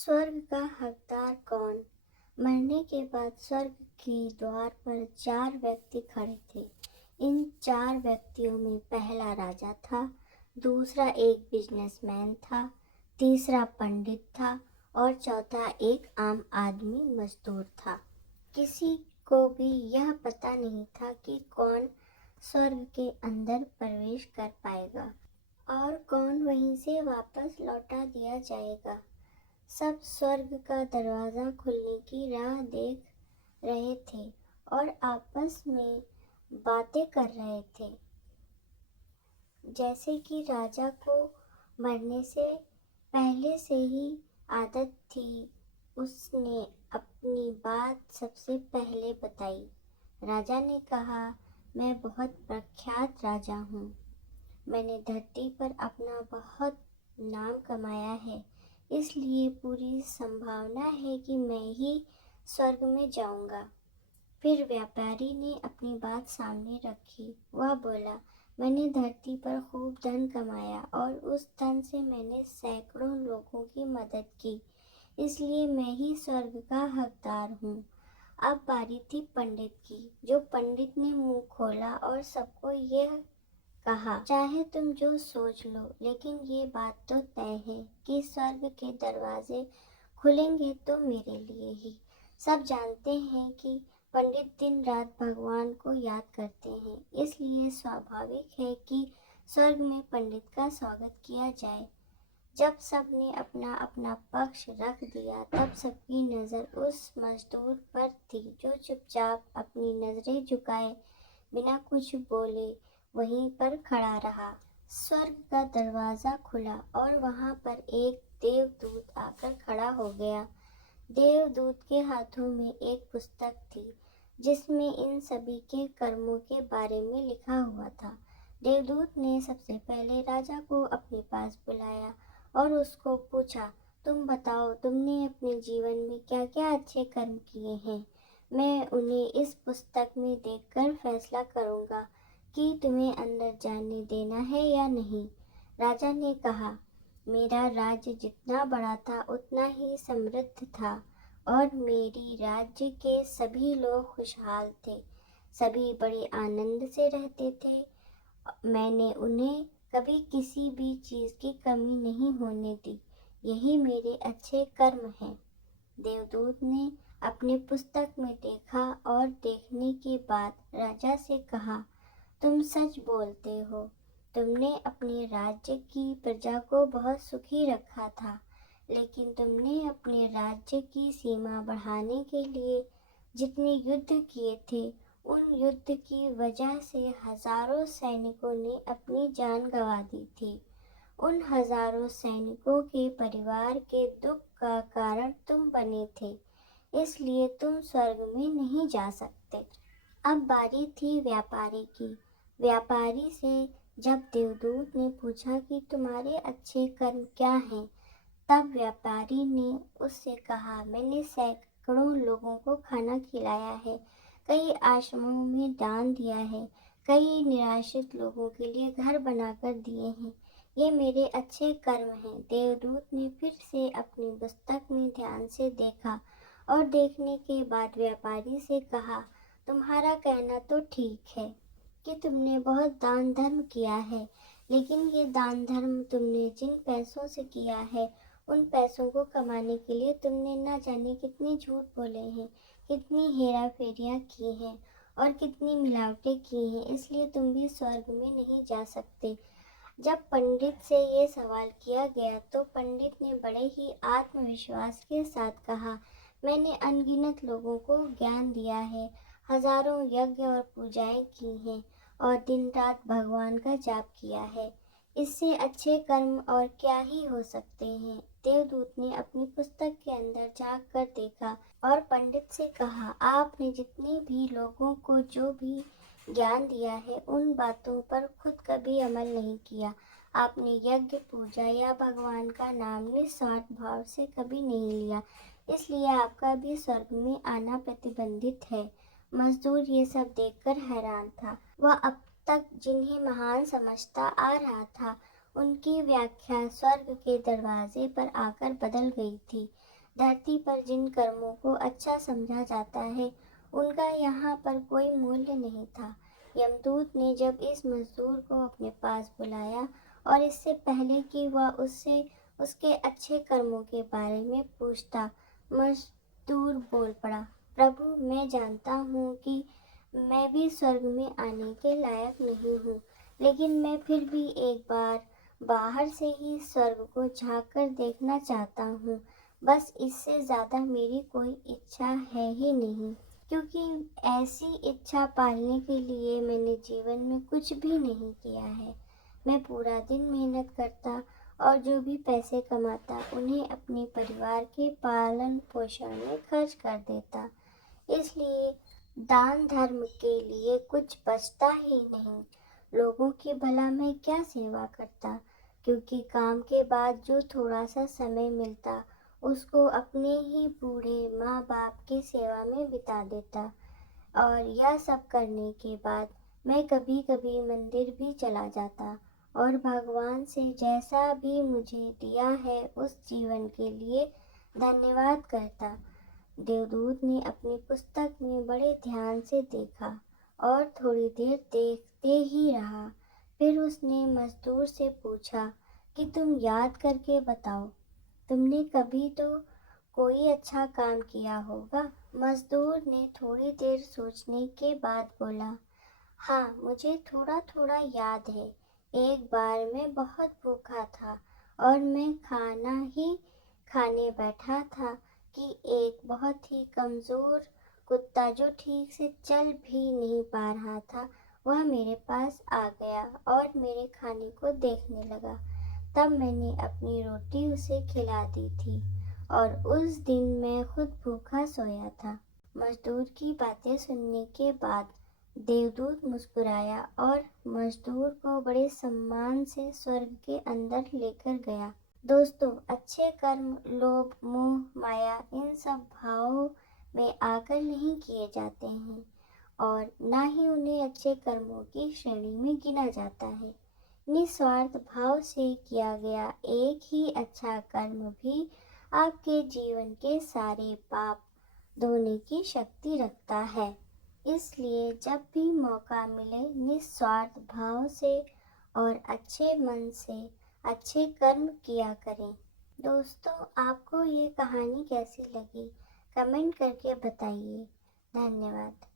स्वर्ग का हकदार कौन? मरने के बाद स्वर्ग के द्वार पर 4 व्यक्ति खड़े थे। इन 4 व्यक्तियों में पहला राजा था, दूसरा एक बिजनेसमैन था, तीसरा पंडित था और चौथा एक आम आदमी मजदूर था। किसी को भी यह पता नहीं था कि कौन स्वर्ग के अंदर प्रवेश कर पाएगा और कौन वहीं से वापस लौटा दिया जाएगा। सब स्वर्ग का दरवाजा खुलने की राह देख रहे थे और आपस में बातें कर रहे थे। जैसे कि राजा को मरने से पहले से ही आदत थी, उसने अपनी बात सबसे पहले बताई। राजा ने कहा, मैं बहुत प्रख्यात राजा हूँ। मैंने धरती पर अपना बहुत नाम कमाया है, इसलिए पूरी संभावना है कि मैं ही स्वर्ग में जाऊंगा। फिर व्यापारी ने अपनी बात सामने रखी। वह बोला, मैंने धरती पर खूब धन कमाया और उस धन से मैंने सैकड़ों लोगों की मदद की, इसलिए मैं ही स्वर्ग का हकदार हूँ। अब बारी थी पंडित की। जो पंडित ने मुंह खोला और सबको यह कहा, चाहे तुम जो सोच लो, लेकिन ये बात तो तय है कि स्वर्ग के दरवाजे खुलेंगे तो मेरे लिए ही। सब जानते हैं कि पंडित दिन रात भगवान को याद करते हैं, इसलिए स्वाभाविक है कि स्वर्ग में पंडित का स्वागत किया जाए। जब सबने अपना अपना पक्ष रख दिया, तब सबकी नज़र उस मजदूर पर थी जो चुपचाप अपनी नजरें झुकाए बिना कुछ बोले वहीं पर खड़ा रहा। स्वर्ग का दरवाजा खुला और वहां पर एक देवदूत आकर खड़ा हो गया। देवदूत के हाथों में एक पुस्तक थी जिसमें इन सभी के कर्मों के बारे में लिखा हुआ था। देवदूत ने सबसे पहले राजा को अपने पास बुलाया और उसको पूछा, तुम बताओ, तुमने अपने जीवन में क्या क्या अच्छे कर्म किए हैं। मैं उन्हें इस पुस्तक में देखकर फैसला करूंगा कि तुम्हें अंदर जाने देना है या नहीं। राजा ने कहा, मेरा राज्य जितना बड़ा था उतना ही समृद्ध था और मेरी राज्य के सभी लोग खुशहाल थे। सभी बड़े आनंद से रहते थे। मैंने उन्हें कभी किसी भी चीज़ की कमी नहीं होने दी। यही मेरे अच्छे कर्म हैं। देवदूत ने अपनी पुस्तक में देखा और देखने के बाद राजा से कहा, तुम सच बोलते हो। तुमने अपने राज्य की प्रजा को बहुत सुखी रखा था, लेकिन तुमने अपने राज्य की सीमा बढ़ाने के लिए जितने युद्ध किए थे, उन युद्ध की वजह से हजारों सैनिकों ने अपनी जान गंवा दी थी। उन हजारों सैनिकों के परिवार के दुख का कारण तुम बने थे, इसलिए तुम स्वर्ग में नहीं जा सकते। अब बारी थी व्यापारी की। व्यापारी से जब देवदूत ने पूछा कि तुम्हारे अच्छे कर्म क्या हैं, तब व्यापारी ने उससे कहा, मैंने सैकड़ों लोगों को खाना खिलाया है, कई आश्रमों में दान दिया है, कई निराश्रित लोगों के लिए घर बनाकर दिए हैं। ये मेरे अच्छे कर्म हैं। देवदूत ने फिर से अपनी पुस्तक में ध्यान से देखा और देखने के बाद व्यापारी से कहा, तुम्हारा कहना तो ठीक है कि तुमने बहुत दान धर्म किया है, लेकिन ये दान धर्म तुमने जिन पैसों से किया है, उन पैसों को कमाने के लिए तुमने ना जाने कितने झूठ बोले हैं, कितनी हेरा फेरियाँ की हैं और कितनी मिलावटें की हैं, इसलिए तुम भी स्वर्ग में नहीं जा सकते। जब पंडित से ये सवाल किया गया तो पंडित ने बड़े ही आत्मविश्वास के साथ कहा, मैंने अनगिनत लोगों को ज्ञान दिया है, हजारों यज्ञ और पूजाएं की हैं और दिन रात भगवान का जाप किया है। इससे अच्छे कर्म और क्या ही हो सकते हैं। देवदूत ने अपनी पुस्तक के अंदर झांक कर देखा और पंडित से कहा, आपने जितने भी लोगों को जो भी ज्ञान दिया है, उन बातों पर खुद कभी अमल नहीं किया। आपने यज्ञ, पूजा या भगवान का नाम निस्वार्थ भाव से कभी नहीं लिया, इसलिए आपका भी स्वर्ग में आना प्रतिबंधित है। मजदूर ये सब देखकर हैरान था। वह अब तक जिन्हें महान समझता आ रहा था, उनकी व्याख्या स्वर्ग के दरवाजे पर आकर बदल गई थी। धरती पर जिन कर्मों को अच्छा समझा जाता है, उनका यहाँ पर कोई मूल्य नहीं था। यमदूत ने जब इस मजदूर को अपने पास बुलाया और इससे पहले कि वह उससे उसके अच्छे कर्मों के बारे में पूछता, मजदूर बोल पड़ा, प्रभु, मैं जानता हूँ कि मैं भी स्वर्ग में आने के लायक नहीं हूँ, लेकिन मैं फिर भी एक बार बाहर से ही स्वर्ग को झांक कर देखना चाहता हूँ। बस इससे ज़्यादा मेरी कोई इच्छा है ही नहीं, क्योंकि ऐसी इच्छा पालने के लिए मैंने जीवन में कुछ भी नहीं किया है। मैं पूरा दिन मेहनत करता और जो भी पैसे कमाता उन्हें अपने परिवार के पालन पोषण में खर्च कर देता। इसलिए दान धर्म के लिए कुछ बचता ही नहीं। लोगों की भला मैं क्या सेवा करता, क्योंकि काम के बाद जो थोड़ा सा समय मिलता उसको अपने ही बूढ़े माँ बाप की सेवा में बिता देता। और यह सब करने के बाद मैं कभी कभी मंदिर भी चला जाता और भगवान से जैसा भी मुझे दिया है उस जीवन के लिए धन्यवाद करता। देवदूत ने अपनी पुस्तक में बड़े ध्यान से देखा और थोड़ी देर देखते ही रहा। फिर उसने मजदूर से पूछा कि तुम याद करके बताओ, तुमने कभी तो कोई अच्छा काम किया होगा। मजदूर ने थोड़ी देर सोचने के बाद बोला, हाँ, मुझे थोड़ा थोड़ा याद है। एक बार मैं बहुत भूखा था और मैं खाना ही खाने बैठा था कि एक बहुत ही कमज़ोर कुत्ता जो ठीक से चल भी नहीं पा रहा था, वह मेरे पास आ गया और मेरे खाने को देखने लगा। तब मैंने अपनी रोटी उसे खिला दी थी और उस दिन मैं खुद भूखा सोया था। मजदूर की बातें सुनने के बाद देवदूत मुस्कुराया और मजदूर को बड़े सम्मान से स्वर्ग के अंदर लेकर गया। दोस्तों, अच्छे कर्म लोभ मोह माया इन सब भावों में आकर नहीं किए जाते हैं और ना ही उन्हें अच्छे कर्मों की श्रेणी में गिना जाता है। निस्वार्थ भाव से किया गया एक ही अच्छा कर्म भी आपके जीवन के सारे पाप धोने की शक्ति रखता है। इसलिए जब भी मौका मिले निस्वार्थ भाव से और अच्छे मन से अच्छे कर्म किया करें। दोस्तों, आपको ये कहानी कैसी लगी? कमेंट करके बताइए। धन्यवाद।